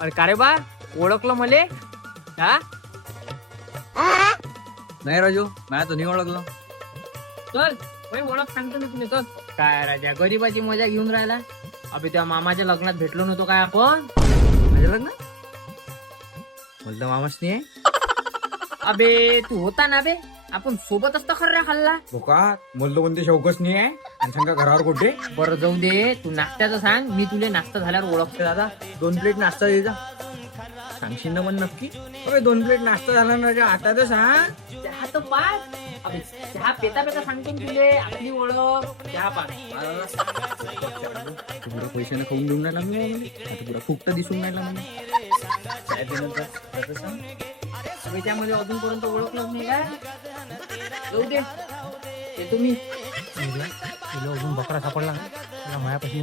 अरे का रे बा ओळखलं मले? हा नाही राजू मला तर नाही ओळखलं. चल मी ओळख सांगतो मी तुला. चल काय राजा गरीबाची मजा घेऊन राहिला. अबे त्या मामाच्या लग्नात भेटलो नव्हतो काय आपण? माझ्या लग्न बोलतो मामाच नाही आहे. अबे तू होता ना बे, आपण सोबतच तर खर्रा खाल्ला. बोका बोलतो कोणते शौकच नाही आहे आणि सांगा घरावर कुठे. बरं जाऊ दे, तू नाश्त्याचं सांग, मी तुला नाश्ता झाल्यावर ओळखते. दादा 2 प्लेट नाश्ता द्यायचा सांगशील ना पण नक्की. अबे 2 प्लेट नाश्ता झाला ना राजा आता तर सांग. चहा तर पाच. अबे चहा पेता पेता सांगतो मी तुले आपली ओळख. चहा पाच. तू पुरा पैशाने खाऊन देऊन राहिला मी आता पुरा फुकट दिसून राहिला मला. काय देणार तर सांग. अबे त्यामध्ये अजूनपर्यंत ओळखलंच नाही काय? जाऊ दे ते तुम्ही अजून बकरा सापडला ना, त्याला मायापाशी